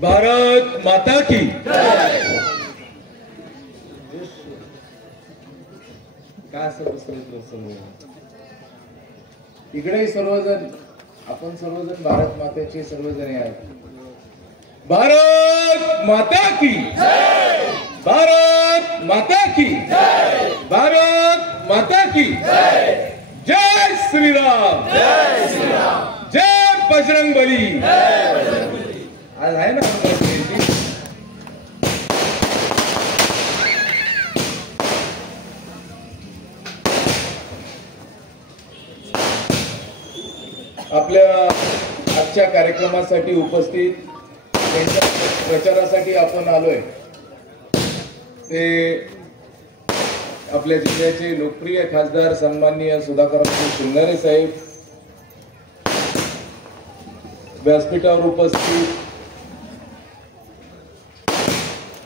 भारत माता की काय असं बसलं इकडेही सर्वजण आपण सर्वजण भारत मातेचे सर्वजण आहेत. भारत माता की भारत माता की भारत माता की जय श्रीराम जय बजरंग बली. आज आहे ना आपल्या आजच्या कार्यक्रमासाठी उपस्थित त्यांच्या प्रचारासाठी आपण आलोय ते आपल्या जिल्ह्याचे लोकप्रिय खासदार सन्माननीय सुधाकर शिंगारे साहेब व्यासपीठावर उपस्थित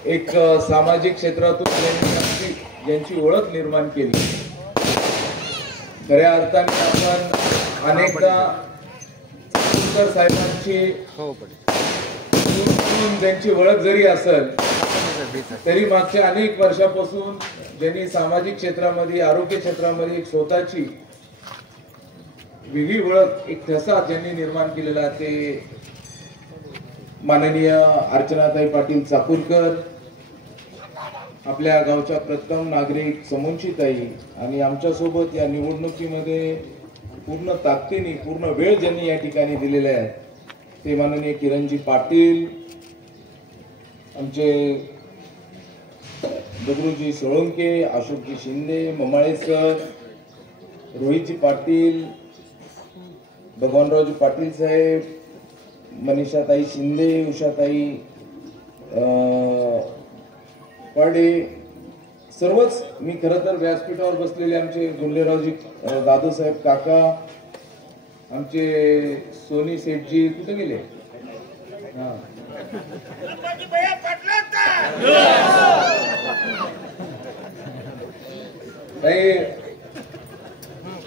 एक सामाजिक क्षेत्रातून यांची ओळख निर्माण केली. खऱ्या अर्थाने आपण अनेकदा सुधाकर साहेबांची त्यांची ओळख जरी असेल तरी मागच्या अनेक वर्षापासून ज्यांनी सामाजिक क्षेत्रामध्ये आरोग्य क्षेत्रामध्ये एक स्वतःची वेगळी ओळख एक ठसा ज्यांनी निर्माण केलेला ते माननीय अर्चनाताई पाटील चाकूरकर, आपल्या गावच्या प्रथम नागरिक समोंशीताई आणि आमच्या सोबत या निवडणुकीमध्ये पूर्ण ताकदीने पूर्ण वेळ ज्यांनी या ठिकाणी दिलेला आहे ते माननीय किरणजी पाटील, आमचे दगडूजी सोळंके, अशोकजी शिंदे, ममाळे सर, रोहितजी पाटील, भगवानरावजी पाटील साहेब, मनीषाताई शिंदे, उषाताई पाडे, सर्वच मी खरं तर व्यासपीठावर बसलेले आमचे गुंडेरावजी दादू साहेब काका, आमचे सोनी सेठजी कुठे गेले?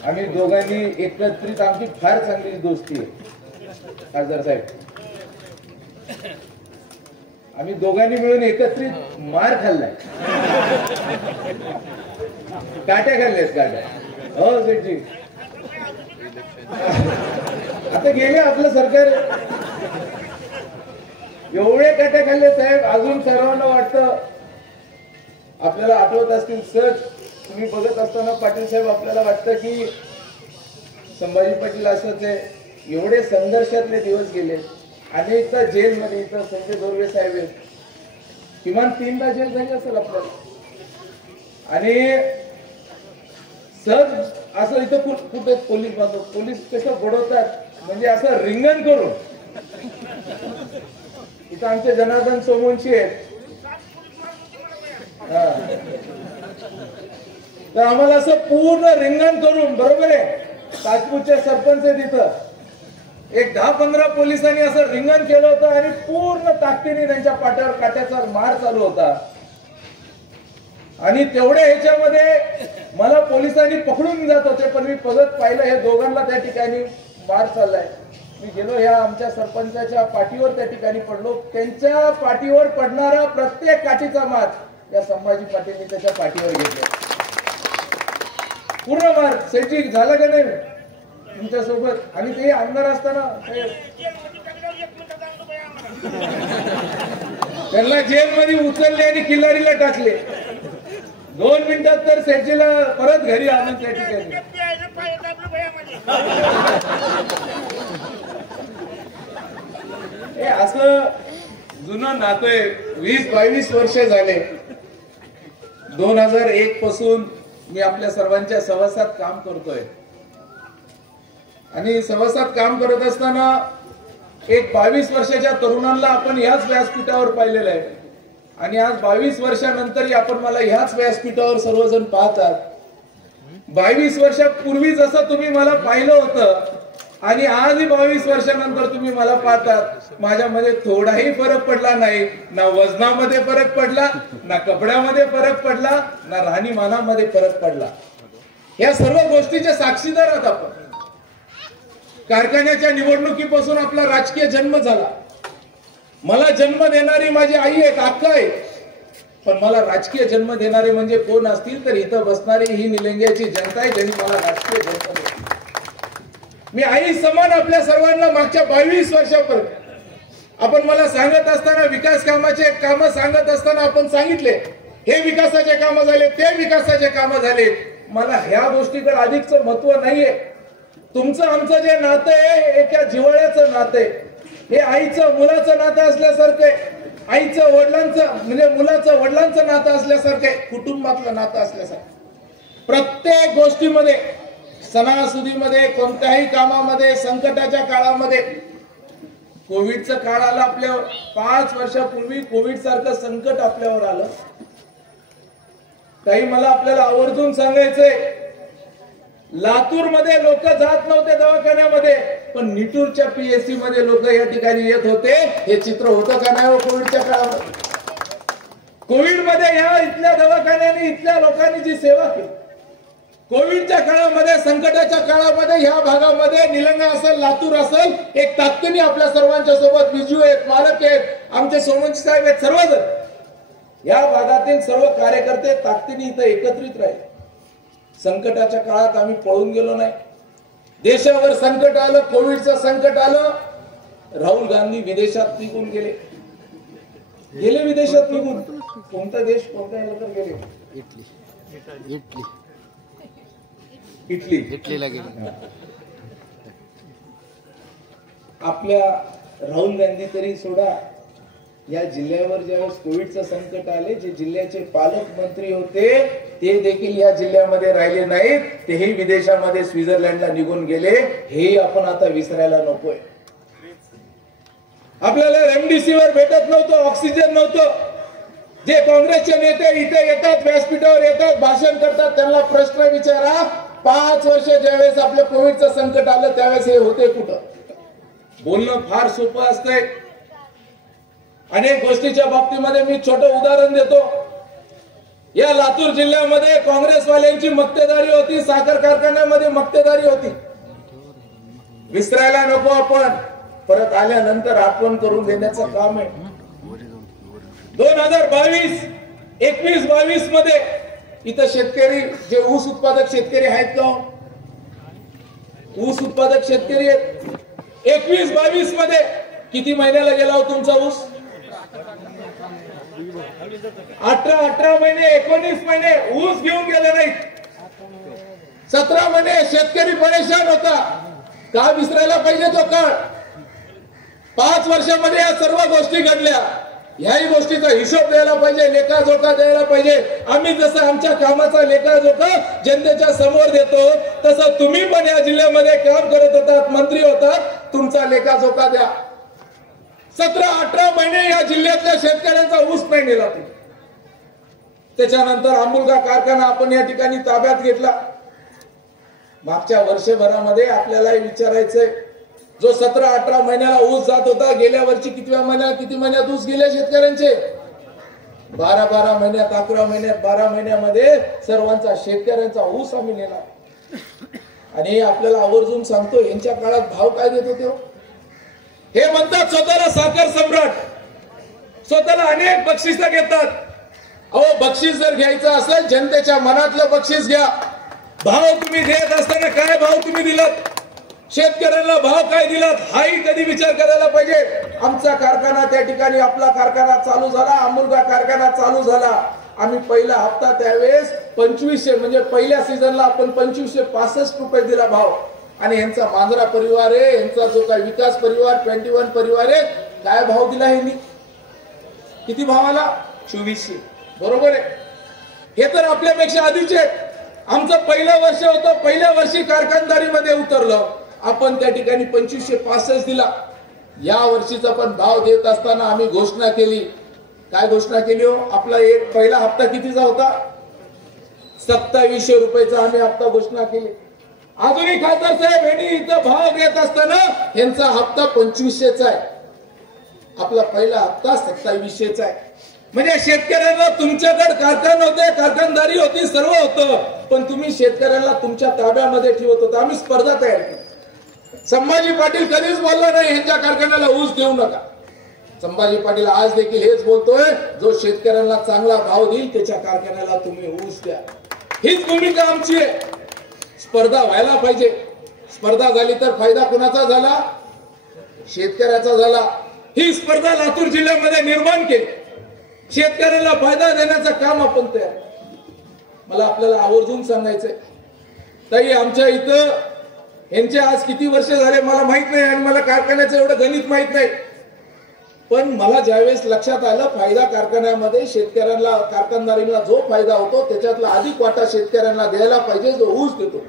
आम्ही दोघांनी एकत्रित आमची फार चांगली दोस्ती आहे खासदार साहेब. आम्ही दोघांनी मिळून एकत्रित मार खाल्लाय, काट्या खाल्ल्यात काट्या. हो सेठजी आता गेले आपलं सरकार एवढे काट्या खाल्ले साहेब. अजून सर्वांना वाटतं आपल्याला आठवत असतील सर तुम्ही बघत असताना पाटील साहेब आपल्याला वाटतं की संभाजी पाटील असंच आहे. एवढे संघर्षातले दिवस गेले, अनेकदा जेलमध्ये इथं संजय धोरवे साहेब आहेत, किमान 3दा जेल झाली असेल आपल्याला. आणि सहज असं इथं कुठे पोलीस बांधव पोलीस कसं घडवतात म्हणजे असं रिंगण करून. इथं आमचे जनार्दन सोमवंशी आहेत, तर आम्हाला असं पूर्ण रिंगण करून बरोबर आहे ताजपूरचे सरपंच आहे तिथं एक 10-15 पोलिसांनी असं रिंगण केलं होतं आणि पूर्ण ताकदीने त्यांच्या पाठ्यावर काट्याचा मार चालू होता. आणि तेवढ्या ह्याच्यामध्ये मला पोलिसांनी पकडून जात होते पण मी बघत पाहिलं हे दोघांना त्या ठिकाणी मार चाललाय. मी गेलो ह्या आमच्या सरपंचाच्या पाठीवर त्या ठिकाणी पडलो. त्यांच्या पाठीवर पडणारा प्रत्येक काठीचा मार या संभाजी पाटीलने त्याच्या पाठीवर घेतला. पूर्ण मार सेठी झाला का नाही तुमच्या सोबत. आणि ते आमदार असताना त्यांना जेलमध्ये उचलले आणि किल्लारीला टाकले. 2 मिनिटात तर सेठजीला परत घरी आणून त्या ठिकाणी. हे असं जुनं नातोय. 20-22 वर्ष झाले. 2001 पासून मी आपल्या सर्वांच्या सहवासात काम करतोय आणि सहवासात काम करत असताना एक 22 वर्षाच्या तरुणांना आपण याच व्यासपीठावर पाहिलेलं आहे. आणि आज 22 वर्षानंतरही आपण मला ह्याच व्यासपीठावर सर्वजण पाहतात. 22 वर्षापूर्वी जसं तुम्ही मला पाहिलं होतं आणि आजही 22 वर्षानंतर तुम्ही मला पाहतात. माझ्यामध्ये थोडाही फरक पडला नाही. ना वजनामध्ये फरक पडला, ना कपड्यामध्ये फरक पडला, ना राहणीमानामध्ये फरक पडला. या सर्व गोष्टीचे साक्षीदार आहात आपण. कारखान्याच्या निवडणुकीपासून आपला राजकीय जन्म झाला. मला जन्म देणारी माझी आई एक अक्का आहे, पण मला राजकीय जन्म देणारे म्हणजे कोण असतील तर इथं बसणारी ही निलंग्याची जनता आहे, ज्यांनी मला राजकीय जन्म दिला. मी आई समान आपल्या सर्वांना मागच्या 22 वर्षापर्यंत आपण मला सांगत असताना विकास कामाचे काम सांगत असताना आपण सांगितले हे विकासाचे काम झाले, ते विकासाचे काम झाले. मला ह्या गोष्टीकडे अधिकच महत्व नाहीये. तुमचं आमचं जे नातं आहे एका जिव्हाळ्याचं नातं आहे. हे आईचं मुलाचं नातं असल्यासारखं आहे, आईचं वडिलांचं म्हणजे मुलाचं वडिलांचं नातं असल्यासारखं आहे, कुटुंबातलं नातं असल्यासारखं. प्रत्येक गोष्टीमध्ये, सणासुदीमध्ये, कोणत्याही कामामध्ये, संकटाच्या काळामध्ये, कोविडचं काळ आलं आपल्यावर. 5 वर्षापूर्वी कोविड सारखं संकट आपल्यावर आलं. काही मला आपल्याला आवर्जून सांगायचंय, लातूर मध्ये लोक जात नव्हते दवाखान्यामध्ये, पण निटूरच्या पीएससी मध्ये लोक या ठिकाणी येत होते. हे चित्र होतं का नाही कोविडच्या काळामध्ये? कोविड मध्ये या इथल्या दवाखान्याने इथल्या लोकांनी जी सेवा केली, कोविडच्या काळामध्ये, संकटाच्या काळामध्ये ह्या भागामध्ये निलंगा असेल, लातूर असेल, एक ताकदीने आपल्या सर्वांच्या सोबत विजू आहेत, मालक आहेत, आमचे सोमवंशी साहेब आहेत, सर्वजण या भागातील सर्व कार्यकर्ते ताकदीने इथं एकत्रित राहिले. संकटाच्या काळात आम्ही पळून गेलो नाही. देशावर संकट आलं, कोविडचं संकट आलं, राहुल गांधी विदेशात निघून गेले विदेशात निघून. कोणता देश, कोणत्या गेले? इटलीला गेले. आपल्या राहुल गांधी तरी सोडा, या जिल्ह्यावर ज्यावेळेस कोविडचं संकट आले, जे जिल्ह्याचे पालकमंत्री होते ते देखील या जिल्ह्यामध्ये राहिले नाहीत. तेही विदेशामध्ये स्वित्झर्लंडला निघून गेले. हेही आपण आता विसरायला नकोय. आपल्याला रेमडेसिवीर भेटत नव्हतं, ऑक्सिजन नव्हतं. जे काँग्रेसचे नेते इथे येतात, व्यासपीठावर येतात, भाषण करतात, त्यांना प्रश्न विचारा. 5 वर्ष ज्यावेळेस आपलं कोविडचं संकट आलं त्यावेळेस हे होते कुठं? बोलणं फार सोपं असतंय. अनेक गोष्टीच्या बाबतीमध्ये मी छोटं उदाहरण देतो. या लातूर जिल्ह्यामध्ये काँग्रेसवाल्यांची मक्तेदारी होती, साखर कारखान्यामध्ये मक्तेदारी होती. विसरायला नको आपण, परत आल्यानंतर आठवण करून देण्याचं काम आहे. 2022, 21-22 मध्ये इथं शेतकरी, जे ऊस उत्पादक शेतकरी आहेत का, ऊस उत्पादक शेतकरी आहेत, 21-22 मध्ये किती महिन्याला गेला हो तुमचा ऊस? 18 महिने, 19 महिने ऊस घेऊन गेले नाहीत. 17 महिने शेतकरी परेशान होता. का विसरायला पाहिजे तो काळ? 5 वर्षामध्ये या सर्व गोष्टी घडल्या. ह्याही गोष्टीचा हिशोब द्यायला पाहिजे, लेखाजोखा द्यायला पाहिजे. आम्ही जसं आमच्या कामाचा लेखाजोखा जनतेच्या समोर देतो, तसं तुम्ही पण या जिल्ह्यामध्ये काम करत होतात, मंत्री होतात, तुमचा लेखाजोखा द्या. 17-18 महिने या जिल्ह्यातल्या शेतकऱ्यांचा ऊस नाही नेला. त्याच्यानंतर अमूलगा कारखाना आपण या ठिकाणी ताब्यात घेतला. मागच्या वर्षभरामध्ये आपल्याला विचारायचंय, जो 17-18 महिन्याला ऊस जात होता, गेल्या वर्षी किती महिन्यात ऊस गेले शेतकऱ्यांचे? 12 महिन्यात, 11 महिन्यात, 12 महिन्यामध्ये सर्वांचा शेतकऱ्यांचा ऊस आम्ही नेला. आणि आपल्याला आवर्जून सांगतो, यांच्या काळात भाव काय देत होते? हे म्हणतात स्वतःला साखर सम्राट, स्वतःला अनेक बक्षिस घेतात. अहो, बक्षीस जर घ्यायचं असेल, जनतेच्या मनातलं बक्षीस घ्या. भाव तुम्ही देत असताना काय भाव तुम्ही दिलात? शेतकऱ्यांना भाव काय दिलात? हाही कधी विचार करायला पाहिजे. आमचा कारखाना त्या ठिकाणी, आपला कारखाना चालू झाला, अमूलगा कारखाना चालू झाला. आम्ही पहिला हप्ता त्यावेळेस 2500 म्हणजे पहिल्या सीझनला आपण 2565 रुपये दिला भाव. आणि यांचा मांजरा परिवार आहे, यांचा जो काही विकास परिवार 21 परिवार आहे, काय भाव दिला यांनी? किती भाव आला? 2400. बरोबर आहे. हे तर आपल्यापेक्षा आधीचे. आमचं पहिलं वर्ष होतं, पहिल्या वर्षी कारखानदारीमध्ये उतरलं, आपण त्या ठिकाणी 2565 दिला. या वर्षीचा पण भाव देत असताना आम्ही घोषणा केली. काय घोषणा केली हो? आपला एक पहिला हप्ता कितीचा होता? 2700 रुपयाचा आम्ही हप्ता घोषणा केली. अजूनही खासदार साहेब यांनी इथं भाव देत असताना यांचा हप्ता 2500चा आहे. आपला पहिला हप्ता 2700चा आहे. म्हणजे शेतकऱ्यांना तुमच्याकडे कारखाना होते, कारखानदारी होती, सर्व होतं, पण तुम्ही शेतकऱ्यांना तुमच्या ताब्यामध्ये ठेवत होता. आम्ही स्पर्धा तयार केली. संभाजी पाटील कधीच बोलला नाही यांच्या कारखान्याला ऊस देऊ नका. संभाजी पाटील आज देखील हेच बोलतोय, जो शेतकऱ्यांना चांगला भाव देईल त्याच्या कारखान्याला तुम्ही ऊस द्या. हीच भूमिका आमची आहे. स्पर्धा व्हायला पाहिजे. स्पर्धा झाली तर फायदा कुणाचा झाला? शेतकऱ्याचा झाला. ही स्पर्धा लातूर जिल्ह्यामध्ये निर्माण केली. शेतकऱ्याला फायदा देण्याचं काम आपण तयार. मला आपल्याला आवर्जून सांगायचंय, ताई आमच्या इथं यांचे आज किती वर्ष झाले मला माहित नाही आणि मला कारखान्याचं एवढं गणित माहित नाही, पण मला ज्यावेळेस लक्षात आलं फायदा कारखान्यामध्ये शेतकऱ्यांना कारखानदारीला जो फायदा होतो त्याच्यातला अधिक वाटा शेतकऱ्यांना द्यायला पाहिजे, जो ऊस देतो.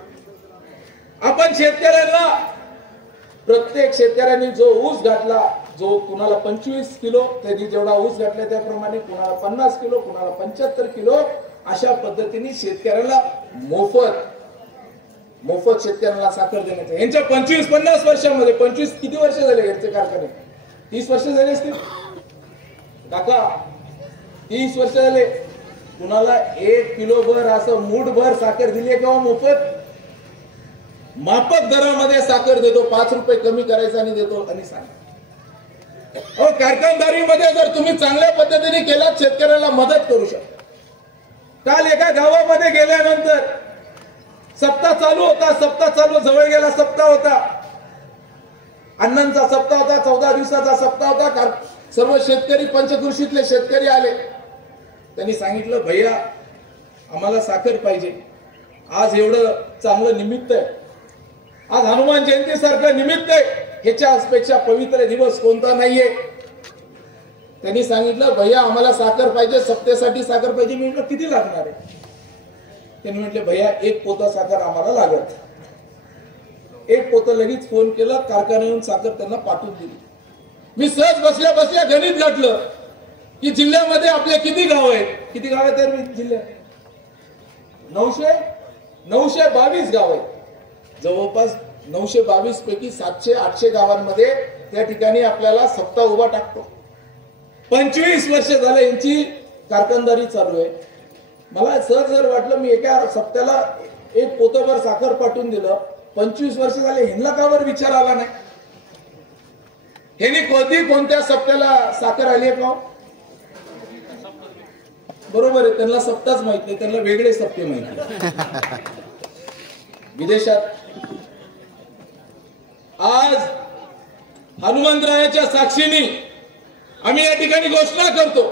आपण शेतकऱ्यांना प्रत्येक शेतकऱ्यांनी जो ऊस घातला, जो कुणाला 25 किलो त्यांनी जेवढा ऊस घातला त्याप्रमाणे कुणाला 50 किलो कुणाला 75 किलो अशा पद्धतीने शेतकऱ्याला मोफत शेतकऱ्यांना साखर देण्याचं. यांच्या 25-50 वर्षामध्ये 25 किती वर्ष झाले यांचे कारखाने? 30 वर्ष झाले असतील काका. 30 वर्ष झाले. कुणाला 1 किलो भर असं मूठभर साखर दिली किंवा मोफत? माफक दरामध्ये साखर देतो. 5 रुपये कमी करायचा आणि देतो आणि सांगा. कारखानदारीमध्ये जर तुम्ही चांगल्या पद्धतीने केलात शेतकऱ्याला मदत करू शकता. काल एका गावामध्ये गेल्यानंतर सप्ताह चालू होता. सप्ताह चालू जवळ गेला. सप्ताह होता अण्णांचा सप्ताह होता. 14 दिवसाचा सप्ताह होता. सर्व शेतकरी पंचकृषीतले शेतकरी आले. त्यांनी सांगितलं भैया आम्हाला साखर पाहिजे. आज एवढं चांगलं निमित्त आहे. आज हनुमान जयंती सारखं निमित्त आहे. ह्याच्यापेक्षा पवित्र दिवस कोणता नाहीये. त्यांनी सांगितलं भैया आम्हाला साखर पाहिजे. सप्त्यासाठी साखर पाहिजे. मी म्हटलं किती लागणार आहे? त्यांनी म्हटले भैया 1 पोतं साखर आम्हाला लागत. 1 पोतं लगेच फोन केला. कारखान्याहून साखर त्यांना पाठवून दिली. मी सहज बसल्या बसल्या गणित गाठलं की जिल्ह्यामध्ये आपले किती गाव आहेत? किती गाव आहेत जिल्ह्यात? 922 गाव आहेत. जवळपास 922 पैकी 700-800 गावांमध्ये त्या ठिकाणी आपल्याला सप्ताह उभा टाकतो. 25 वर्ष झाले यांची कारखानदारी चालू आहे. मला सहज जर वाटलं मी एका सप्त्याला 1 पोतभर साखर पाठवून दिलं. 25 वर्ष झाले ह्यांना का बरं विचार आला नाही? ह्यांनी कधी कोणत्या सप्त्याला साखर आली आहे का? बरोबर आहे. त्यांना सप्ताहच माहित नाही. त्यांना वेगळे सप्ते माहिती. विदेशात आज हनुमंतरायाच्या साक्षीने आम्ही या ठिकाणी घोषणा करतो,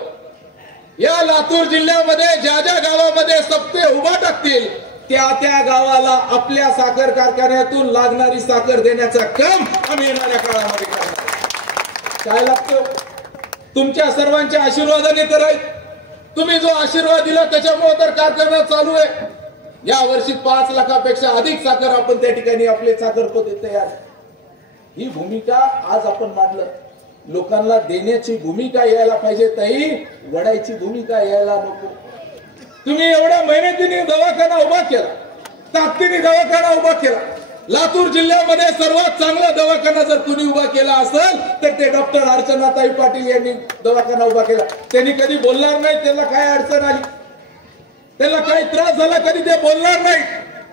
या लातूर जिल्ह्यामध्ये ज्या ज्या गावामध्ये सप्ते उभा टाकतील त्या गावाला आपल्या साखर कारखान्यातून लागणारी साखर देण्याचं काम आम्ही येणाऱ्या काळामध्ये करणार. काय लागतं? तुमच्या सर्वांच्या आशीर्वादाने तर आहेत. तुम्ही जो आशीर्वाद दिला त्याच्यामुळे तर कारखाना चालू आहे. या वर्षी 5 लाखापेक्षा अधिक साखर आपण त्या ठिकाणी आपले साखर पोते तयार. ही भूमिका आज आपण मांडलं. लोकांना देण्याची भूमिका यायला पाहिजे, ताई वडायची भूमिका यायला नको. तुम्ही एवढ्या मेहनतीने दवाखाना उभा केला, ताकदीने दवाखाना उभा केला. लातूर जिल्ह्यामध्ये सर्वात चांगला दवाखाना जर कुणी उभा केला असेल तर ते डॉक्टर अर्चनाताई पाटील यांनी दवाखाना उभा केला. त्यांनी कधी बोलणार नाही त्यांना काय अडचण आली, त्यांना काही त्रास झाला कधी ते बोलणार नाही.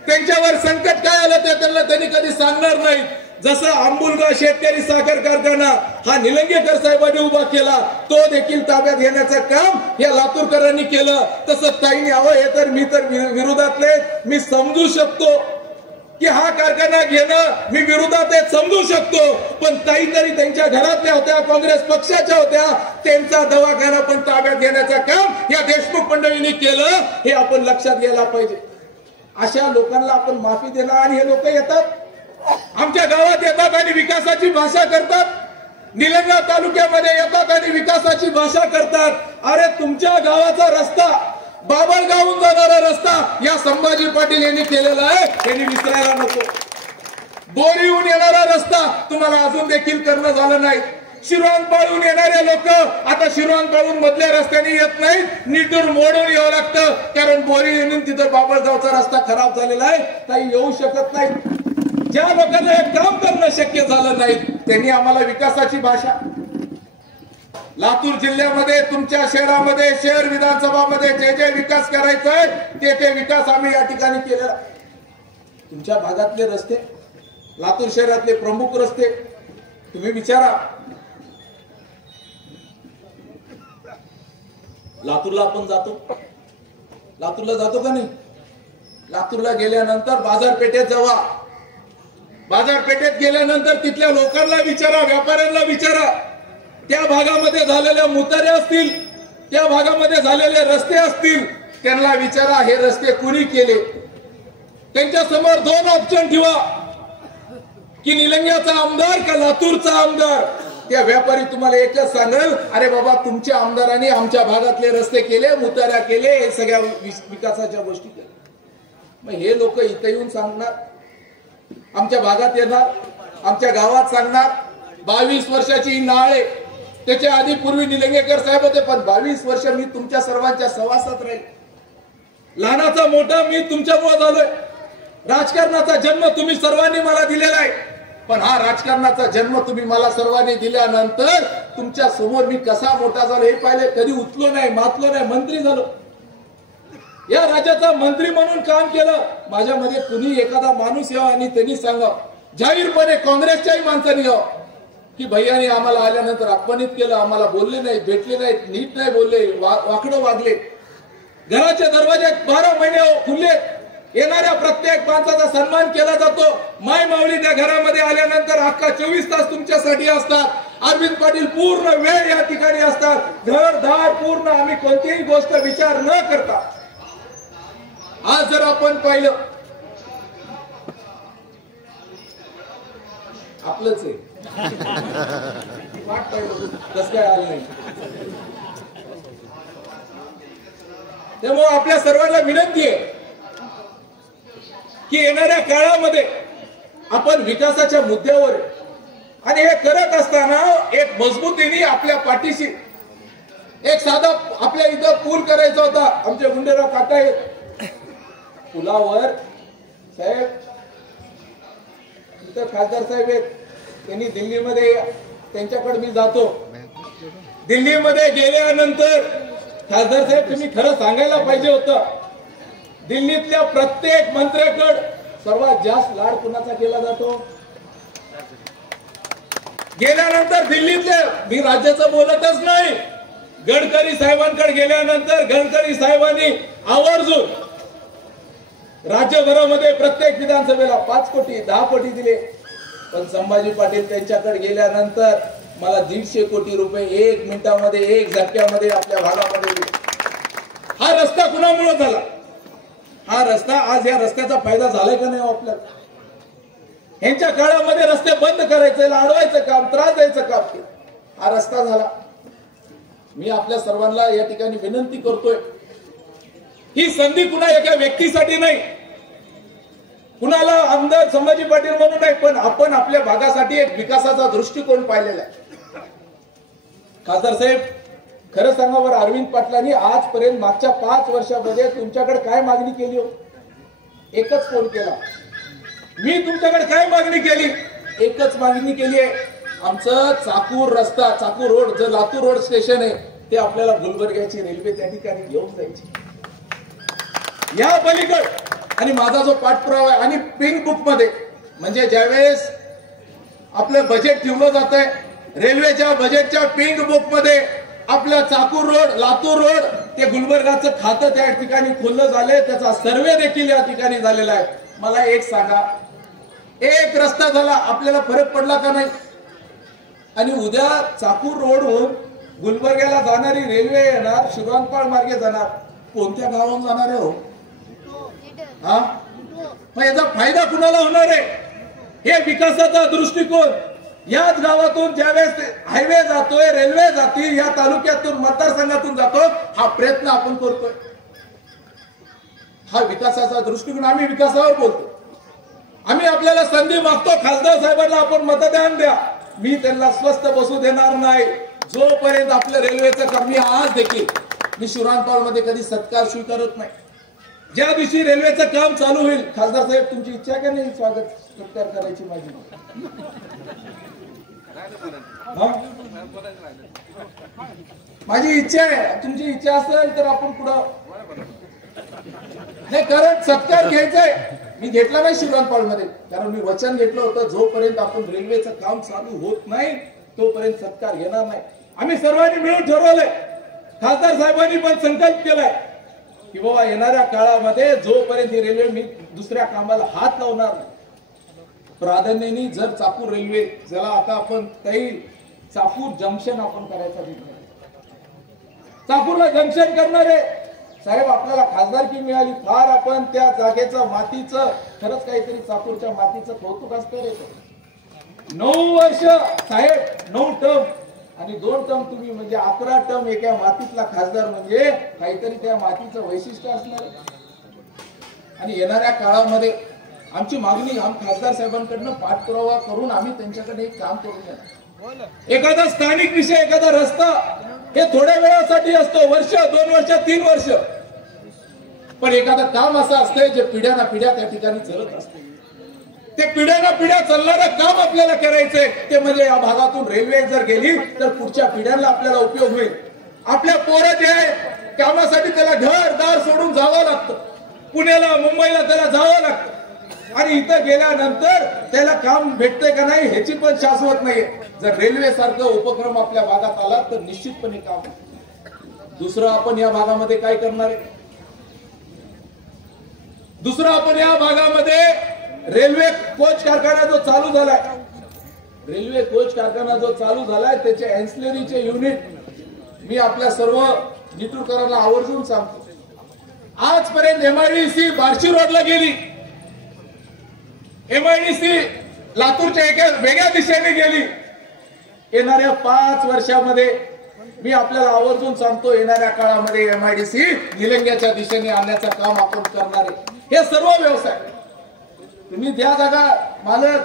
त्यांच्यावर संकट काय आलं ते त्यांनी कधी सांगणार नाही. जसं आंबुलगाव शेतकरी साखर कारखाना हा निलंगेकर साहेबांनी उभा केला, तो देखील ताब्यात घेण्याचं काम या लातूरकरांनी केलं. तसं ताईने हवं हे तर मी तर विरोधातले. मी समजू शकतो की हा कारखाना घेणं मी विरोधात आहे, समजू शकतो. पण ताई तरी त्यांच्या घरातल्या होत्या, काँग्रेस पक्षाच्या होत्या, त्यांचा दवाखाना पण ताब्यात घेण्याचं काम या देशमुख मंडळींनी केलं. हे आपण लक्षात घ्यायला पाहिजे. अशा लोकांना आपण माफी देणार. आणि हे लोक येतात आमच्या गावात येतात आणि विकासाची भाषा करतात. निलंगा तालुक्यामध्ये येतात आणि विकासाची भाषा करतात. अरे तुमच्या गावाचा रस्ता, बाबळगावहून जाणारा रस्ता या संभाजी पाटील यांनी केलेला आहे, यांनी विसरायला नको. बोरीहून येणारा रस्ता तुम्हाला अजून देखील करणं झालं नाही. शिरवानपाळून येणारे लोक आता शिरवानपाळून मधल्या रस्त्याने येत नाहीत, नीटूर मोडून यावं लागतं. कारण बोरी येऊन तिथं बाबळगावचा रस्ता खराब झालेला आहे, काही येऊ शकत नाही. ज्या लोकांना हे काम करणं शक्य झालं नाही त्यांनी आम्हाला विकासाची भाषा. लातूर जिल्ह्यामध्ये तुमच्या शहरामध्ये शहर विधानसभामध्ये जे जे विकास करायचा आहे ते विकास आम्ही या ठिकाणी केलेला. तुमच्या भागातले रस्ते, लातूर शहरातले प्रमुख रस्ते तुम्ही विचारा. लातूरला आपण जातो, लातूरला जातो का नाही? लातूरला गेल्यानंतर बाजारपेठेत जावा, बाजारपेठेत गेल्यानंतर तिथल्या लोकांना विचारा, व्यापाऱ्यांना विचारा, त्या भागामध्ये झालेल्या मुतारे असतील, त्या भागामध्ये झालेले रस्ते असतील, त्यांना विचारा हे रस्ते कुणी केले. त्यांच्या समोर दोन ऑप्शन ठेवा की निलंग्याचा आमदार का लातूरचा आमदार. त्या व्यापारी तुम्हाला एकच सांगेल, अरे बाबा तुमच्या आमदारांनी आमच्या भागातले रस्ते केले, मुतारा केले, हे सगळ्या विकासाच्या गोष्टी केल्या. मग हे लोक इथे येऊन सांगणार, आमच्या भागात येणार, आमच्या गावात सांगणार. 22 वर्षाची नाळ आहे. त्याच्या आधी पूर्वी निलंगेकर साहेब होते, पण 22 वर्ष मी तुमच्या सर्वांच्या सहवासात राहील. लहानाचा मोठा मी तुमच्यामुळे झालोय. राजकारणाचा जन्म तुम्ही सर्वांनी मला दिलेला आहे, पण हा राजकारणाचा जन्म तुम्ही मला सर्वांनी दिल्यानंतर तुमच्या समोर मी कसा मोठा झालो हे पाहिले. कधी उचलो नाही, मातलो नाही, मंत्री झालो. या राज्याचा मंत्री म्हणून काम केलं. माझ्यामध्ये कुणी एखादा माणूस यावा आणि त्यांनी सांगावं, जाहीरपणे काँग्रेसच्याही माणसांनी यावं की भैयानी आम्हाला आल्यानंतर अपमानित केलं, आम्हाला बोलले नाही, भेटले नाही, नीट नाही बोलले, वाकडं वागले. घराचे दरवाजे 12 महिने खुले, येणाऱ्या प्रत्येक माणसाचा सन्मान केला जातो. माय माऊली त्या घरामध्ये आल्यानंतर अख्खा 24 तास तुमच्यासाठी असतात. अरविंद पाटील पूर्ण वेळ या ठिकाणी असतात. घरदार पूर्ण, आम्ही कोणतीही गोष्ट विचार न करता. आज जर आपण पाहिलं, आपलंच आहे, वाट पाहिलं कसं काय आलं नाही. त्यामुळे आपल्या सर्वांना विनंती आहे की येणाऱ्या काळामध्ये आपण विकासाच्या मुद्द्यावर, आणि हे करत असताना एक मजबूतीने आपल्या पाठीशी, एक साधा आपल्या इथं पूल करायचा होता. आमचे गुंडेराव काका पुलावर साहेब, इथं खासदार साहेब आहेत, त्यांनी दिल्लीमध्ये, त्यांच्याकडे मी जातो. दिल्लीमध्ये गेल्यानंतर खासदार साहेब तुम्ही खरं सांगायला पाहिजे होतं, दिल्लीतल्या प्रत्येक मंत्र्याकडे सर्वात जास्त लाड कुणाचा केला जातो? गेल्यानंतर दिल्लीतल्या, मी राज्याचं बोलतच नाही, गडकरी साहेबांकडे गेल्यानंतर गडकरी साहेबांनी आवर्जून राज्यभरामध्ये प्रत्येक विधानसभेला 5 कोटी 10 कोटी दिले. पण संभाजी पाटील त्यांच्याकडे गेल्यानंतर मला 150 कोटी रुपये 1 मिनिटामध्ये, 1 झटक्यामध्ये आपल्या भागामध्ये दिले. हा रस्ता कुणामुळे झाला? हा रस्ता, आज या रस्त्याचा फायदा झालाय का नाही आपल्याला? यांच्या काळामध्ये रस्ते बंद करायचं, अडवायचं काम, त्रास द्यायचं काम, हा रस्ता झाला. मी आपल्या सर्वांना या ठिकाणी विनंती करतोय, ही संधी कुणा एका व्यक्तीसाठी नाही, कुणाला आमदार संभाजी पाटील म्हणून नाही, पण आपण आपल्या भागासाठी एक विकासाचा दृष्टिकोन पाहिलेला आहे. खासदार साहेब खरं सांगा बरं, अरविंद पाटलांनी आजपर्यंत मागच्या 5 वर्षामध्ये तुमच्याकडे काय मागणी केली हो? एकच फोन केला. मी तुमच्याकडे काय मागणी केली? एकच मागणी केली आहे, आमचं चाकूर रस्ता, चाकूर रोड, जे लातूर रोड स्टेशन आहे, ते आपल्याला गुलबर्ग्याची रेल्वे त्या ठिकाणी घेऊन जायची. या पलीकडे, आणि माझा जो पाठपुरावा आहे, आणि पिंक बुक मध्ये, म्हणजे ज्यावेळेस आपलं बजेट ठेवलं जात आहे, रेल्वेच्या बजेटच्या पिंक बुक मध्ये आपलं चाकूर रोड, लातूर रोड ते गुलबर्गाचं खातं त्या ठिकाणी खुलं झालंय, त्याचा सर्वे देखील या ठिकाणी झालेला आहे. मला एक सांगा, एक रस्ता झाला, आपल्याला फरक पडला का नाही? आणि उद्या चाकूर रोडहून गुलबर्ग्याला जाणारी रेल्वे येणार, शिवानपाळ मार्गे जाणार, कोणत्या गावात जाणार आहे हो? हा, मग याचा फायदा कुणाला होणार आहे? हे विकासाचा दृष्टिकोन. याच गावातून ज्यावेळेस हायवे जातोय, रेल्वे जाती, या तालुक्यातून, मतदारसंघातून जातो, हा प्रयत्न आपण करतोय. हा विकासाचा दृष्टिकोन. आम्ही विकासावर बोलतो, आम्ही आपल्याला संधी मागतो. खासदार साहेबांना आपण मतदान द्या, मी त्यांना स्वस्त बसू देणार नाही जोपर्यंत आपल्या रेल्वेचं काम. मी आज देखील मी शिवरानपाल मध्ये कधी सत्कार स्वीकारत नाही. ज्या दिवशी रेल्वेचं काम चालू होईल, खासदार साहेब तुमची इच्छा का नाही स्वागत सत्कार करायची? माझी इच्छा आहे. तुमची इच्छा असेल तर आपण पुढं नाही, कारण सत्कार घ्यायचाय. मी घेतला नाही शिवरानपाल मध्ये, कारण मी वचन घेतलं होतं, जोपर्यंत आपण रेल्वेचं काम चालू होत नाही तोपर्यंत सत्कार घेणार नाही. आम्ही सर्वांनी मिळून ठरवलंय खासदार साहेबांनी पण संकल्प केलाय की बाबा येणाऱ्या काळामध्ये जोपर्यंत ही रेल्वे मी दुसऱ्या कामाला हात लावणार नाही, प्राधान्याने जर चाकूर रेल्वे ज्याला आता आपण काही चाकूर जंक्शन आपण करायचा निर्णय, चाकूरला जंक्शन करणारे साहेब आपल्याला खासदारकी मिळाली, फार आपण त्या जागेचं मातीचं खरंच काहीतरी चाकूरच्या मातीचं कौतुक असतं रे. 9 वर्ष साहेब, 9 टर्म आणि 2 टर्म तुम्ही, म्हणजे 11 टर्म एका मातीतला खासदार, म्हणजे काहीतरी त्या मातीचं वैशिष्ट्य असणार. आणि येणाऱ्या काळामध्ये आमची मागणी खासदार साहेबांकडनं पाठपुरावा करून आम्ही त्यांच्याकडे एक काम करून देणार. एखादा स्थानिक विषय, एखादा रस्ता हे थोड्या वेळासाठी असतो, वर्ष, 2 वर्ष, 3 वर्ष, पण एखादं काम असं असतंय जे पिढ्याना पिढ्या त्या ठिकाणी चालत असते. ते पिढ्याना पिढ्या चालणारं काम आपल्याला करायचंय. ते म्हणजे या भागातून रेल्वे जर गेली तर पुढच्या पिढ्यांना आपल्याला उपयोग होईल. आपल्या पोरं जे आहे कामासाठी त्याला घर दार सोडून जावं लागतं, पुण्याला मुंबईला त्याला जावं लागतं, आणि इथं गेल्यानंतर त्याला काम भेटतंय का नाही ह्याची पण शाश्वत नाहीये. जर रेल्वे सारखं उपक्रम आपल्या भागात आला तर निश्चितपणे काम. दुसरं आपण या भागामध्ये काय करणार आहे? दुसरं आपण या भागामध्ये रेल्वे कोच कारखाना जो चालू झालाय, रेल्वे कोच कारखाना जो चालू झालाय त्याचे एन्सिलरीचे युनिट मी आपल्या सर्व निटूरकरांना आवर्जून सांगतो. आजपर्यंत एमआयडीसी बार्शी रोडला गेली, एमआयडीसी लातूरच्या एका वेगळ्या दिशेने गेली. येणाऱ्या 5 वर्षामध्ये मी आपल्याला आवर्जून सांगतो, येणाऱ्या काळामध्ये एमआयडीसी निलंग्याच्या दिशेने आणण्याचं काम आपण करणार आहे. हे सर्व व्यवसाय तुम्ही द्या जागा मालक.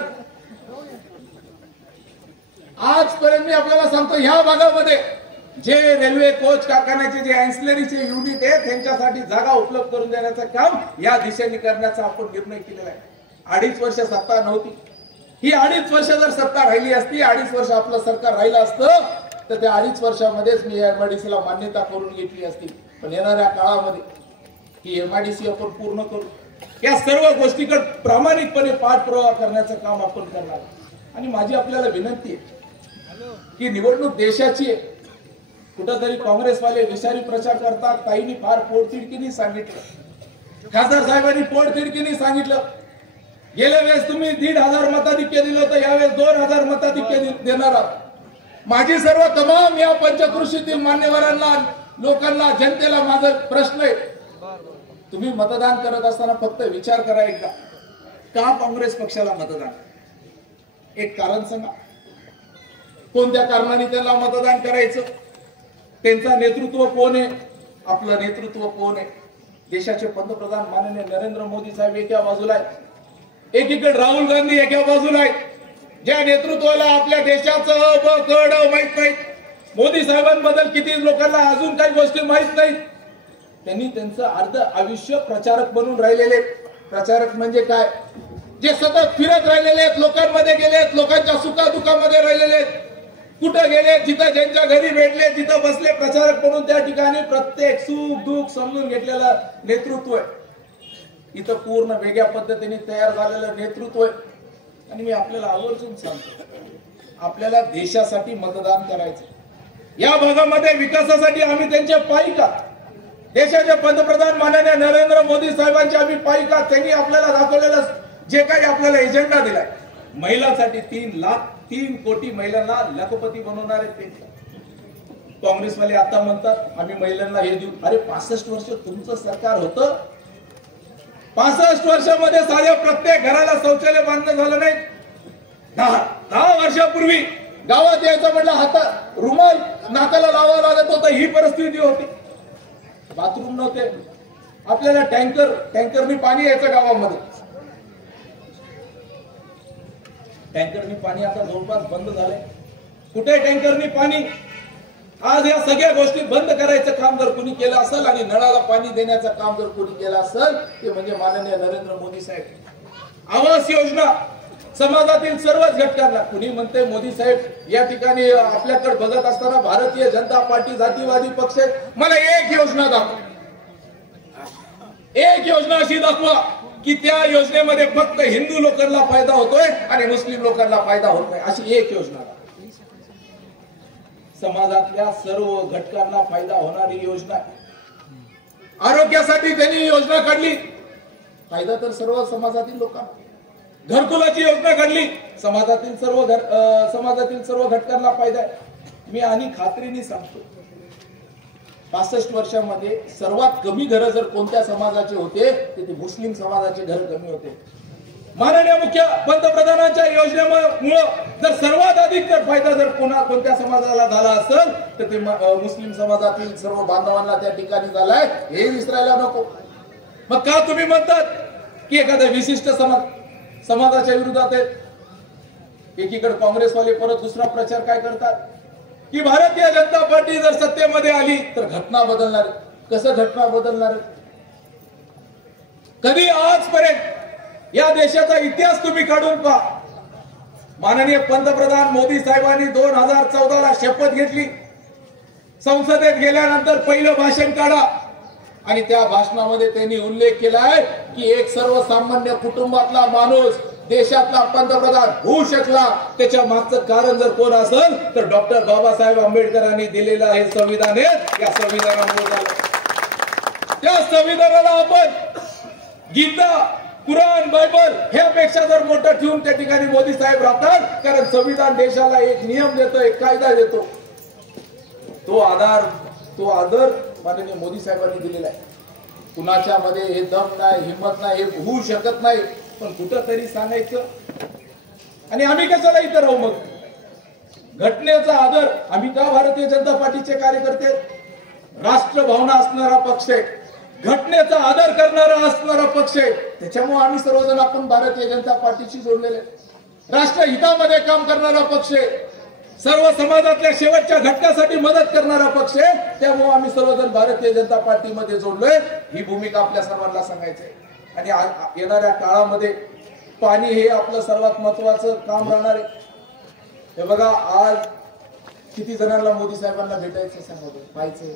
आजपर्यंत मी आपल्याला सांगतो, ह्या भागामध्ये जे रेल्वे कोच कारखान्याचे जे एन्सिलरीचे युनिट आहे त्यांच्यासाठी जागा उपलब्ध करून देण्याचं काम या दिशेने करण्याचा आपण निर्णय केलेला आहे. 2.5 वर्ष सत्ता नव्हती, ही 2.5 वर्ष जर सत्ता राहिली असती, 2.5 वर्ष आपलं सरकार राहिलं असतं तर त्या 2.5 वर्षामध्येच मी एमआयडीसीला मान्यता करून घेतली असती. पण येणाऱ्या काळामध्ये ही एमआयडीसी आपण पूर्ण करू. या सर्व गोष्टीकडे प्रामाणिकपणे पाठपुरावा करण्याचं काम आपण करणार. आणि माझी आपल्याला विनंती आहे की निवडणूक देशाची आहे. कुठंतरी काँग्रेसवाले विषारी प्रचार करतात. ताईंनी फार पोटतिडकीने सांगितलं, खासदार साहेबांनी पोटतिडकीने सांगितलं, गेल्या वेळेस तुम्ही 1,500 मताधिक्य दिलं होतं, यावेळेस 2,000 मताधिक्य देणार आहात. माझी सर्व तमाम या पंचकृषीतील मान्यवरांना, लोकांना, जनतेला माझा प्रश्न आहे, तुम्ही मतदान करत असताना फक्त विचार करा एकदा, का काँग्रेस पक्षाला मतदान? एक कारण सांगा, कोणत्या कारणाने त्याला मतदान करायचं? त्यांचा नेतृत्व कोण आहे? आपलं नेतृत्व कोण आहे? देशाचे पंतप्रधान माननीय नरेंद्र मोदी साहेब एका बाजूला आहेत, एकीकडे राहुल गांधी एका बाजूला आहेत, ज्या नेतृत्वाला आपल्या देशाचं कड माहित नाही. मोदी साहेबांबद्दल किती लोकांना अजून काही गोष्टी माहित नाहीत. त्यांनी त्यांचं अर्ध आयुष्य प्रचारक बनून राहिलेले. प्रचारक म्हणजे काय? जे सतत फिरत राहिलेले आहेत, लोकांमध्ये गेलेत, लोकांच्या सुखादुखामध्ये राहिलेले आहेत, कुठं गेले, जिथं ज्यांच्या घरी भेटले, जिथं बसले, प्रचारक म्हणून त्या ठिकाणी प्रत्येक सुख दुःख समजून घेतलेलं नेतृत्व आहे. इथं पूर्ण वेगळ्या पद्धतीने तयार झालेलं नेतृत्व आहे. आणि मी आपल्याला आवर्जून सांगतो, आपल्याला देशासाठी मतदान करायचं. या भागामध्ये विकासासाठी आम्ही त्यांच्या पायिका, देशाचे पंतप्रधान माननीय नरेंद्र मोदी साहेबांचे आम्ही पायिका. त्यांनी आपल्याला दाखवलेलं जे काही आपल्याला एजेंडा दिलाय, महिलांसाठी 3 कोटी महिलांना लखपती बनवणार आहेत ते. काँग्रेसवाले आता म्हणतात आम्ही महिलांना हे देऊ. अरे 65 वर्ष तुमचं सरकार होतं, 65 वर्षामध्ये साध्या प्रत्येक घराला शौचालय बांधणं झालं नाही. 10 वर्षापूर्वी गावात यायचं म्हटलं हातात रुमाल नाकाला लावावं लागत होतं, ही परिस्थिती होती. बाथरूम नव्हते, आपल्याला टँकरनी पाणी यायचं गावामध्ये. टँकरनी पाणी आता जवळपास बंद झालंय. कुठे टँकरनी पाणी? आज या सगळ्या गोष्टी बंद करायचं काम जर कोणी केलं असेल आणि नळाला पाणी देण्याचं काम जर कोणी केलं असेल ते म्हणजे माननीय नरेंद्र मोदी साहेब. आवास योजना समाजातील सर्वच घटकांना, कुणी म्हणते मोदी साहेब या ठिकाणी आपल्याकडे बघत असताना भारतीय जनता पार्टी जातीवादी पक्ष, मला एक योजना दाखवा, एक योजना अशी दाखवा की त्या योजनेमध्ये फक्त हिंदू लोकांना फायदा होतोय आणि मुस्लिम लोकांना फायदा होत नाही, अशी एक योजना. समाजातल्या सर्व घटकांना फायदा होणारी योजना आहे. आरोग्यासाठी त्यांनी योजना काढली, फायदा तर सर्व समाजातील लोकांना. घरकुलाची योजना काढली, समाजातील सर्व घटकांना फायदा आहे. मी आणि खात्रीने सांगतो, 65 वर्षांमध्ये सर्वात कमी घरं जर कोणत्या समाजाचे होते ते मुस्लिम समाजाचे घर कमी होते. माननीय मुख्य पंतप्रधानांच्या योजनेमुळे जर सर्वात अधिक जर फायदा जर कोणत्या समाजाला झाला असेल तर ते मुस्लिम समाजातील सर्व बांधवांना त्या ठिकाणी झालाय, हे विसरायला नको. मग का तुम्ही म्हणतात की एखाद्या विशिष्ट समाजाच्या विरोधात आहे? एकीकडे काँग्रेसवाले परत दुसरा प्रचार काय करतात की भारतीय जनता पार्टी जर सत्तेमध्ये आली तर घटना बदलणार. कसं घटना बदलणार? कधी आजपर्यंत या देशाचा इतिहास तुम्ही काढून पहा. माननीय पंतप्रधान मोदी साहेबांनी 2014ला शपथ घेतली. संसदेत गेल्यानंतर पहिलं भाषण काढा आणि त्या भाषणामध्ये त्यांनी उल्लेख केलाय की एक सर्वसामान्य कुटुंबातला माणूस देशातला पंतप्रधान होऊ शकला, त्याच्या मागचं कारण जर कोण असेल तर डॉक्टर बाबासाहेब आंबेडकरांनी दिलेलं हे संविधान आहे. या संविधानामुळे झालं. त्या संविधानाला आपण गीता, कुराण, बायबल ह्यापेक्षा जर मोठं ठेवून त्या ठिकाणी मोदी साहेब राहतात. कारण संविधान देशाला एक नियम देतो, एक कायदा देतो. तो आदर माननीय मोदी साहेबांनी दिलेला आहे. कुणाच्या मध्ये हे दम नाही, हिंमत नाही, हे होऊ शकत नाही, पण कुठं तरी सांगायचं. आणि आम्ही कशाला इथं राहू? मग घटनेचा आदर. आम्ही का भारतीय जनता पार्टीचे कार्यकर्ते? राष्ट्रभावना असणारा पक्ष आहे, घटनेचा आदर करणारा असणारा पक्ष आहे. त्याच्यामुळे आम्ही सर्वजण आपण भारतीय जनता पार्टीशी जोडलेले. राष्ट्रहितामध्ये काम करणारा पक्ष आहे, सर्व समाजातल्या शेवटच्या घटकासाठी मदत करणारा पक्ष आहे. त्यामुळे आम्ही सर्वजण भारतीय जनता पार्टीमध्ये जोडलोय. ही भूमिका आपल्या सर्वांना सांगायची आहे. आणि येणाऱ्या काळामध्ये पाणी हे आपलं सर्वात महत्वाचं काम राहणार आहे. हे बघा, आज किती जणांना मोदी साहेबांना भेटायचं सांगा, पाहायचंय.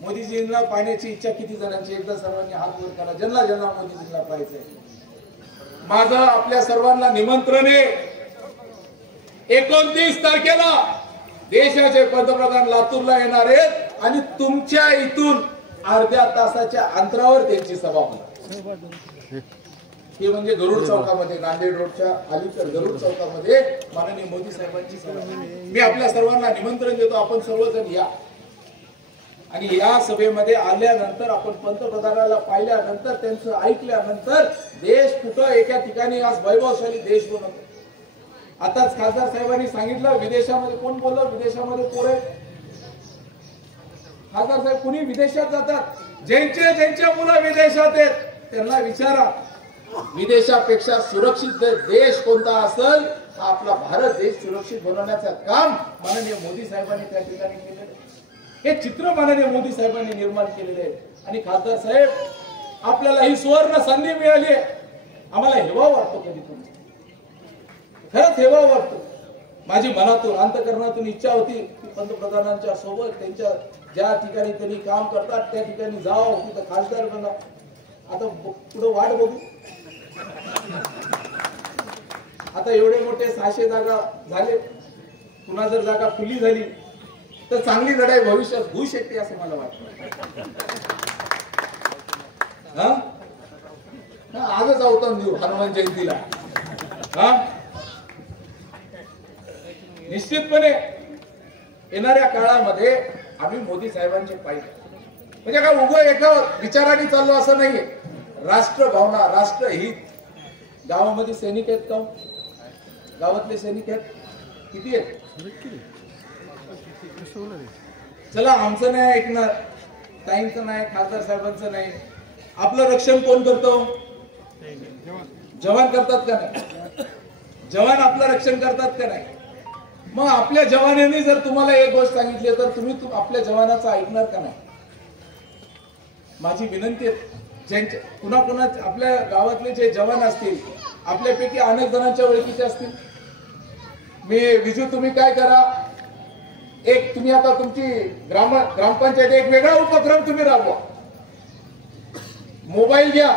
मोदीजींना पाहण्याची इच्छा किती जणांची? एकदा सर्वांनी हात वर करा, ज्यांना ज्यांना मोदीजींना पाहायचंय. माझं आपल्या सर्वांना निमंत्रण आहे. 29 तारखेला देशाचे पंतप्रधान लातूरला येणार आहेत आणि तुमच्या इथून अर्ध्या तासाच्या अंतरावर त्यांची सभा होणार. हे म्हणजे गरुड चौकामध्ये, नांदेड रोडच्या अलीकडे गरुड चौकामध्ये माननीय मोदी साहेबांची सभा. मी आपल्या सर्वांना निमंत्रण देतो, आपण सर्वजण या. आणि या सभेमध्ये आल्यानंतर आपण पंतप्रधानाला पाहिल्यानंतर, त्यांचं ऐकल्यानंतर देश कुठं एका ठिकाणी आज वैभवशाली देश बनवतो. आताच खासदार साहेबांनी सांगितलं विदेशामध्ये कोण बोललं, विदेशामध्ये पोरे. खासदार साहेब कुणी विदेशात जातात, ज्यांचे मुलं विदेशात आहेत त्यांना विचारा विदेशापेक्षा सुरक्षित देश कोणता असेल. आपला भारत देश सुरक्षित बनवण्याचं काम माननीय मोदी साहेबांनी त्या ठिकाणी केलेलं. हे चित्र माननीय मोदी साहेबांनी निर्माण केलेले आहे. आणि खासदार साहेब, आपल्याला ही सुवर्ण संधी मिळाली आहे. आम्हाला हेवा वाटतो कधी तुम्ही, खरंच हेवा वाटतो. माझी मनातून अंतःकरणातून इच्छा होती की पंतप्रधानांच्या सोबत त्यांच्या ज्या ठिकाणी त्यांनी काम करतात त्या ठिकाणी जावं, तिथं खासदार बना. आता पुढे वाट बघू. आता एवढे मोठे 600 जागा झाले, पुन्हा जर जागा खुली झाली तर चांगली लढाई भविष्यात होऊ शकते असं मला वाटतं. आजच अवतरण देऊ हनुमान जयंतीला. निश्चितपणे येणाऱ्या काळामध्ये आम्ही मोदी साहेबांचे पाहिजे. म्हणजे काय उभं एका विचाराने चाललो असं नाहीये. राष्ट्रभावना, राष्ट्रहित. गावामध्ये सैनिक आहेत का? गावातले सैनिक आहेत किती आहेत? चला, आमचं नाही ऐकणार, ताईंचं नाही, खासदार साहेबांचं नाही. आपलं रक्षण कोण करतो? जवान करतात का नाही? जवान आपलं रक्षण करतात का नाही? मग आपल्या जवानांनी जर तुम्हाला एक गोष्ट सांगितली तर तुम्ही आपल्या जवानाचं ऐकणार का नाही? माझी विनंती आहे, ज्यांच्या कुणा आपल्या गावातले जे जवान असतील, आपल्यापैकी अनेक जणांच्या ओळखीचे असतील. मी विजू, तुम्ही काय करा, एक तुम्ही आता तुमची ग्रामपंचायत एक वेगळा उपक्रम तुम्ही राबवा. मोबाईल घ्या,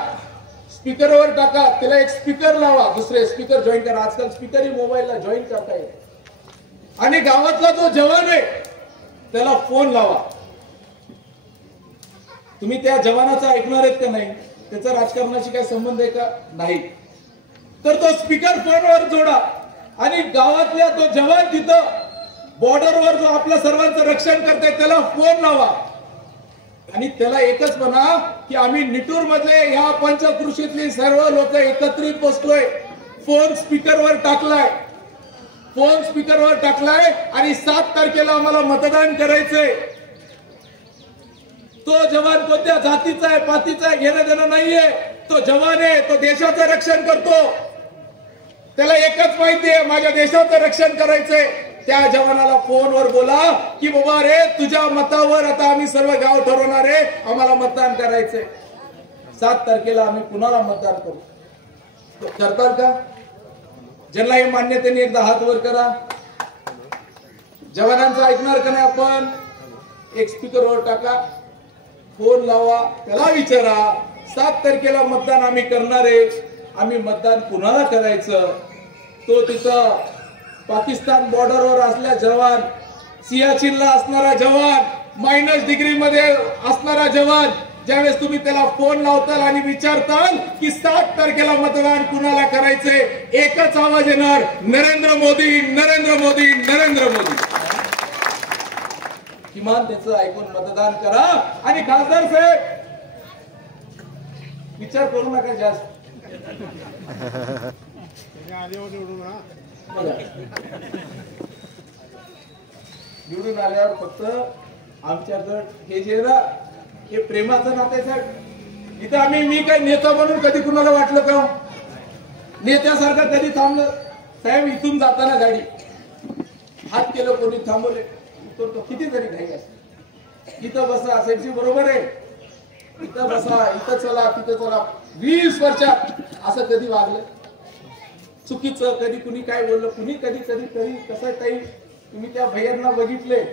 स्पीकरवर टाका, त्याला एक स्पीकर लावा, दुसरे स्पीकर जॉईन करा. आजकाल स्पीकरही मोबाईलला जॉईन करता येईल. आणि गावातला जो जवान आहे त्याला फोन लावा. तुम्ही त्या जवानाचा ऐकणार आहेत का नाही? त्याचा राजकारणाशी काय संबंध आहे का? नाही. तर तो स्पीकर फोनवर जोडा आणि गावातल्या तो जवान तिथं बॉर्डरवर जो आपल्या सर्वांचं रक्षण करते त्याला फोन लावा आणि त्याला एकच म्हणा की आम्ही निटूर मध्ये या पंचकृषीतली सर्व लोक एकत्रित बसलोय. फोन स्पीकरवर टाकलाय, फोन स्पीकरवर टाकलाय आणि 7 तारखेला आम्हाला मतदान करायचंय. तो जवान कोणत्या जातीचा आहे पातीचा आहे घेणं देणं नाहीये. तो जवान आहे, तो देशाचं रक्षण करतो. त्याला एकच माहिती आहे माझ्या देशाचं रक्षण करायचंय. त्या जवानाला फोनवर बोला की बाबा रे तुझ्या मतावर आता आम्ही सर्व गाव ठरवणार आहे, आम्हाला मतदान करायचंय. 7 तारखेला आम्ही कुणाला मतदान करू? करतात का? ज्यांना हे मान्य त्यांनी एकदा हात वर करा. जवानांचं ऐकणार का नाही आपण? एक स्पीकरवर टाका, फोन लावा, त्याला विचारा 7 तारखेला मतदान आम्ही करणार आहे, आम्ही मतदान कुणाला करायचं? तो तिथं पाकिस्तान बॉर्डरवर असल्या जवान, सियाचीनला असणारा जवान, -डिग्री मध्ये असणारा जवान, ज्यावेळेस तुम्ही त्याला फोन लावताल आणि विचारताल की 7 तारखेला मतदान कुणाला करायचंय, एकच आवाज येणार, नरेंद्र मोदी, नरेंद्र मोदी, नरेंद्र मोदी. किमान त्याचं ऐकून मतदान करा. आणि खासदार साहेब विचार करू नका जास्त. निवडून आल्यावर फक्त आमच्याकडे हे जे ना हे प्रेमाचं नातं आहे साहेब. इथं मी काही नेता म्हणून कधी कुणाला वाटलं का? नेत्यासारखं कधी थांबलं साहेब? इथून जाताना गाडी हात केलं, कोणी थांबवले, उतरतो, किती जरी घाई असते. इथं बसा साहेबजी, बरोबर आहे, इथं बसा, इथं चला, तिथं चला. 20 वर्षात असं कधी वागलं चुकीचं? कधी कुणी काय बोललं, कुणी कधी कधी कधी कसं काही तुम्ही त्या भैयांना बघितले?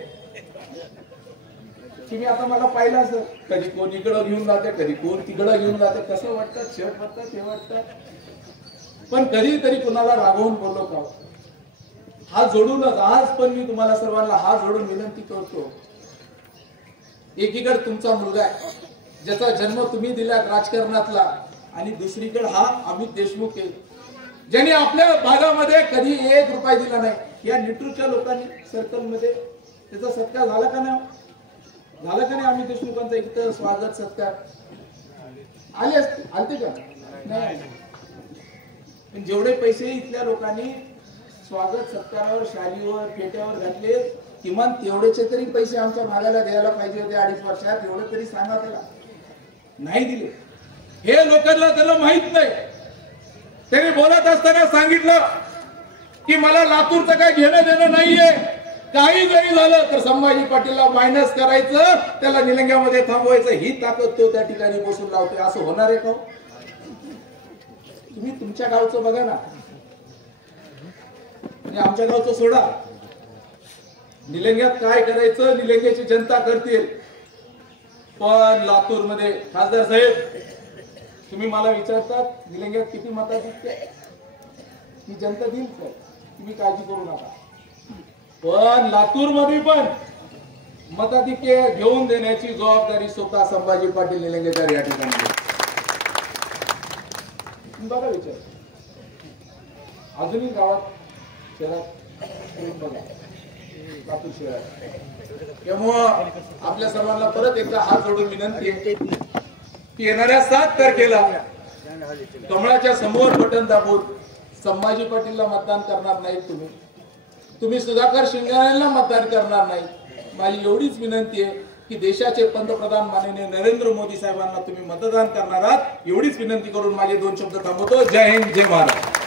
तुम्ही आता मला पाहिलं असं, कधी कोण इकडं घेऊन जाते, कधी कोण तिकडं घेऊन जाते. कसं वाटतं? शेवट वाटतं, हे वाटतं. पण कधीतरी कुणाला रागवून बोललो का? हात जोडूनच आज पण मी तुम्हाला सर्वांना हात जोडून विनंती करतो. एकीकडे तुमचा मुलगा आहे ज्याचा जन्म तुम्ही दिला राजकारणातला, आणि दुसरीकडे हा अमित देशमुख आहे ज्यांनी आपल्या भागामध्ये कधी 1 रुपया दिला नाही. या निटूरच्या लोकांनी सर्कलमध्ये त्याचा सत्कार झाला का नाही? झाला का नाही? अमित देशमुखांचा इथं स्वागत सत्कार आलते का नाही? पण जेवढे पैसे इथल्या लोकांनी स्वागत सत्कारावर, शालीवर, पेट्यावर घातले, किमान तेवढेचे तरी पैसे आमच्या भागाला द्यायला पाहिजे होते 2.5 वर्षात. एवढे तरी सांगा त्याला. नाही दिले. हे लोकांना त्याला माहित नाही. त्यांनी बोलत असताना सांगितलं की मला लातूरचं काय घेणं देणं नाहीये, काही जरी झालं तर संभाजी पाटीलला मायनस करायचं, त्याला निलंग्यामध्ये थांबवायचं, ही ताकद तो त्या ठिकाणी बसून लावतोय. असं होणार आहे का? तुम्ही तुमच्या गावचं बघा ना, आणि आमच्या गावचं सोडा. निलंग्यात काय करायचं निलंग्याची जनता करतील. पण लातूर मध्ये खासदार साहेब तुम्ही मला विचारतात निलंग्यात किती मताधिक्य आहे, ही जनता देईल सर, तुम्ही काळजी करू नका. पण लातूर मध्ये पण मताधिक्य घेऊन देण्याची जबाबदारी स्वतः संभाजी पाटील निलंगेकर या ठिकाणी. बघा विचार, अजूनही गावात शहरात बघा, लातूर शहरात. त्यामुळं आपल्या सर्वांना परत एकदा हात जोडून विनंती आहे की येणाऱ्या 7 तारखेला कमळाच्या समोर बटन दाबून संभाजी पाटीलला मतदान करणार नाही. तुम्ही सुधाकर शिंगारेंना मतदान करणार नाही. माझी एवढीच विनंती आहे की देशाचे पंतप्रधान माननीय नरेंद्र मोदी साहेबांना तुम्ही मतदान करणार आहात, एवढीच विनंती करून माझे 2 शब्द थांबवतो. जय हिंद, जय महाराष्ट्र.